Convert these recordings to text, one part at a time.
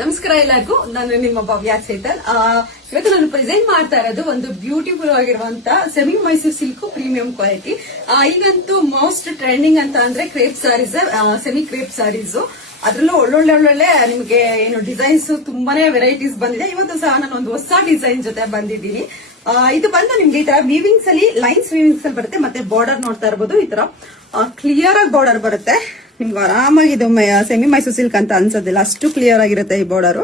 ನಮಸ್ಕಾರ ಎಲ್ಲರಿಗೂ. ನಾನು ನಿಮ್ಮ ಭವ್ಯ ಚೇತನ್. ಇವತ್ತು ನಾನು ಪ್ರೆಸೆಂಟ್ ಮಾಡ್ತಾ ಇರೋದು ಒಂದು ಬ್ಯೂಟಿಫುಲ್ ಆಗಿರುವಂತ semi Mysore silk premium quality. ಈಗಂತೂ ಮೋಸ್ಟ್ ಟ್ರೆಂಡಿಂಗ್ ಅಂತ ಅಂದ್ರೆ crepe saris, semi crepe saris. ಅದ್ರಲ್ಲೂ ಒಳ್ಳೊಳ್ಳೆ ನಿಮಗೆ ಏನು ಡಿಸೈನ್ಸ್ ತುಂಬಾನೇ ವೆರೈಟೀಸ್ ಬಂದಿದೆ. ಇವತ್ತು ಸಹ ನಾನು ಒಂದು ಹೊಸ ಡಿಸೈನ್ ಜೊತೆ ಬಂದಿದ್ದೀನಿ. ಇದು ಬಂದು ನಿಮ್ಗೆ ಈ ತರ ವೀವಿಂಗ್ಸ್ ಅಲ್ಲಿ ಲೈನ್ಸ್ ವೀವಿಂಗ್ಸ್ ಅಲ್ಲಿ ಬರುತ್ತೆ. ಮತ್ತೆ ಬಾರ್ಡರ್ ನೋಡ್ತಾ ಇರಬಹುದು, ಈ ತರ ಕ್ಲಿಯರ್ ಆಗಿ ಬಾರ್ಡರ್ ಬರುತ್ತೆ. ನಿಮ್ಗೆ ಆರಾಮಾಗಿ ಇದು ಸೆಮಿ ಮೈಸೂರು ಸಿಲ್ಕ್ ಅಂತ ಅನ್ಸೋದಿಲ್ಲ, ಅಷ್ಟು ಕ್ಲಿಯರ್ ಆಗಿರುತ್ತೆ ಈ ಬಾರ್ಡರ್.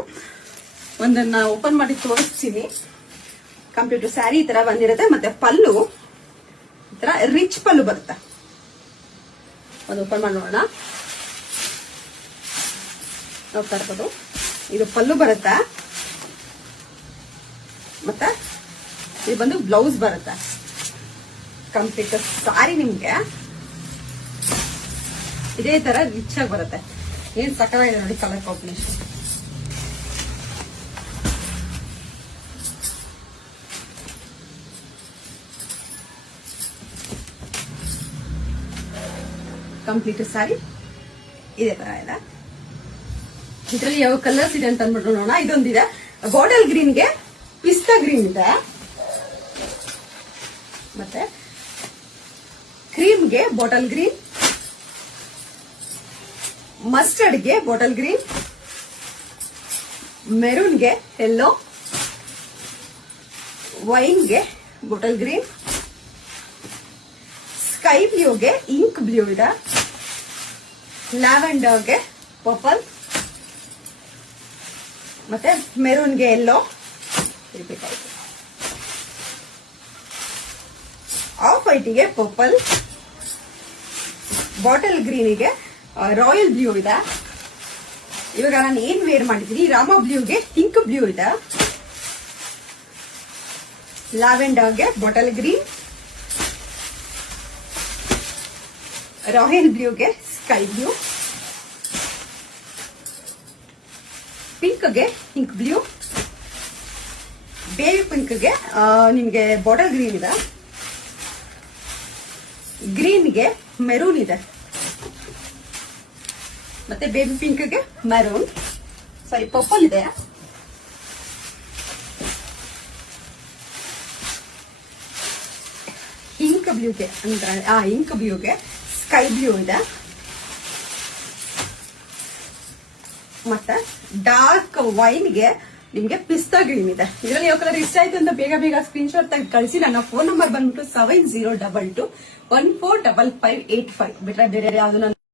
ಒಂದನ್ನ ಓಪನ್ ಮಾಡಿ ತೋರಿಸ್ತೀನಿ. ಕಂಪ್ಲೀಟ್ ಸ್ಯಾರಿ ಈ ತರ ಬಂದಿರುತ್ತೆ. ಮತ್ತೆ ಪಲ್ಲು ಈ ತರ ರಿಚ್ ಪಲ್ಲು ಬರುತ್ತೆ. ಒಂದು ಓಪನ್ ಮಾಡಿ ನೋಡೋಣ. ನೋಡ್ತಾ ಇರ್ಬೋದು, ಇದು ಪಲ್ಲು ಬರುತ್ತೆ. ಮತ್ತೆ ಇದು ಬಂದು ಬ್ಲೌಸ್ ಬರುತ್ತೆ. ಕಂಪ್ಲೀಟ್ ಸಾರಿ ನಿಮ್ಗೆ ಇದೇ ತರ ರಿಚ್ ಆಗಿ ಬರುತ್ತೆ. ಏನ್ ಸಕ್ಕತ್ತಾಗಿದೆ ನೋಡಿ ಕಲರ್ ಕಾಂಬಿನೇಷನ್. ಕಂಪ್ಲೀಟ್ ಸಾರಿ ಇದೇ ತರ ಇದೆ. ಇದರಲ್ಲಿ ಯಾವ ಕಲರ್ಸ್ ಇದೆ ಅಂತ ಅಂದ್ಬಿಟ್ಟು ನೋಡೋಣ. ಇದೊಂದಿದೆ ಬಾಟಲ್ ಗ್ರೀನ್ಗೆ ಪಿಸ್ತಾ ಗ್ರೀನ್ ಇದೆ. ಮತ್ತೆ ಕ್ರೀಮ್ಗೆ ಬಾಟಲ್ ಗ್ರೀನ್, ಮಸ್ಟರ್ಡ್ಗೆ ಬಾಟಲ್ ಗ್ರೀನ್, ಮೆರೂನ್ಗೆ ಯೆಲ್ಲೋ, ವೈನ್ಗೆ ಬಾಟಲ್ ಗ್ರೀನ್, ಸ್ಕೈ ಬ್ಲೂಗೆ ಇಂಕ್ ಬ್ಲೂ ಇದೆ, ಲ್ಯಾವೆಂಡರ್ಗೆ ಪರ್ಪಲ್, ಮತ್ತೆ ಮೆರೂನ್ಗೆ ಯೆಲ್ಲೋ, ಆಫ್ ವೈಟ್ಗೆ ಪರ್ಪಲ್, ಬಾಟಲ್ ಗ್ರೀನಿಗೆ ರಾಯಲ್ ಬ್ಲೂ ಇದೆ. ಇವಾಗ ನಾನು ಏನ್ ವೇರ್ ಮಾಡಿದ್ದೀನಿ, ರಾಮ ಬ್ಲೂಗೆ ಪಿಂಕ್ ಬ್ಲೂ ಇದೆ, ಲ್ಯಾವೆಂಡರ್ಗೆ ಬಾಟಲ್ ಗ್ರೀನ್, ರಾಯಲ್ ಬ್ಲೂಗೆ ಸ್ಕೈ ಬ್ಲೂ, ಪಿಂಕ್ಗೆ ಪಿಂಕ್ ಬ್ಲೂ, ಬೇಬಿ ಪಿಂಕ್ಗೆ ನಿಮ್ಗೆ ಬಾಟಲ್ ಗ್ರೀನ್ ಇದೆ, ಗ್ರೀನ್ಗೆ ಮೆರೂನ್ ಇದೆ, ಮತ್ತೆ ಬೇಬಿ ಪಿಂಕ್ಗೆ ಮೆರೂನ್, ಸಾರಿ ಪರ್ಪಲ್ ಇದೆ, ಇಂಕ್ ಬ್ಲೂಗೆ ಅಂದ್ರೆ ಇಂಕ್ ಬ್ಲೂಗೆ ಸ್ಕೈ ಬ್ಲೂ ಇದೆ, ಮತ್ತೆ ಡಾರ್ಕ್ ವೈನ್ಗೆ ನಿಮ್ಗೆ ಪಿಸ್ತಾ ಗ್ರೀನ್ ಇದೆ. ಇದರಲ್ಲಿ ಯಾವ ಕಲರ್ ಇಷ್ಟ ಆಯ್ತು ಅಂತ ಬೇಗ ಸ್ಕ್ರೀನ್ ಶಾಟ್ ತೆಗೆದು ಕಳಿಸಿ. ನನ್ನ ಫೋನ್ ನಂಬರ್ ಬಂದ್ಬಿಟ್ಟು 7022145585 ಬಿಟ್ರೆ ಬೇರೆ ಯಾವ್ದು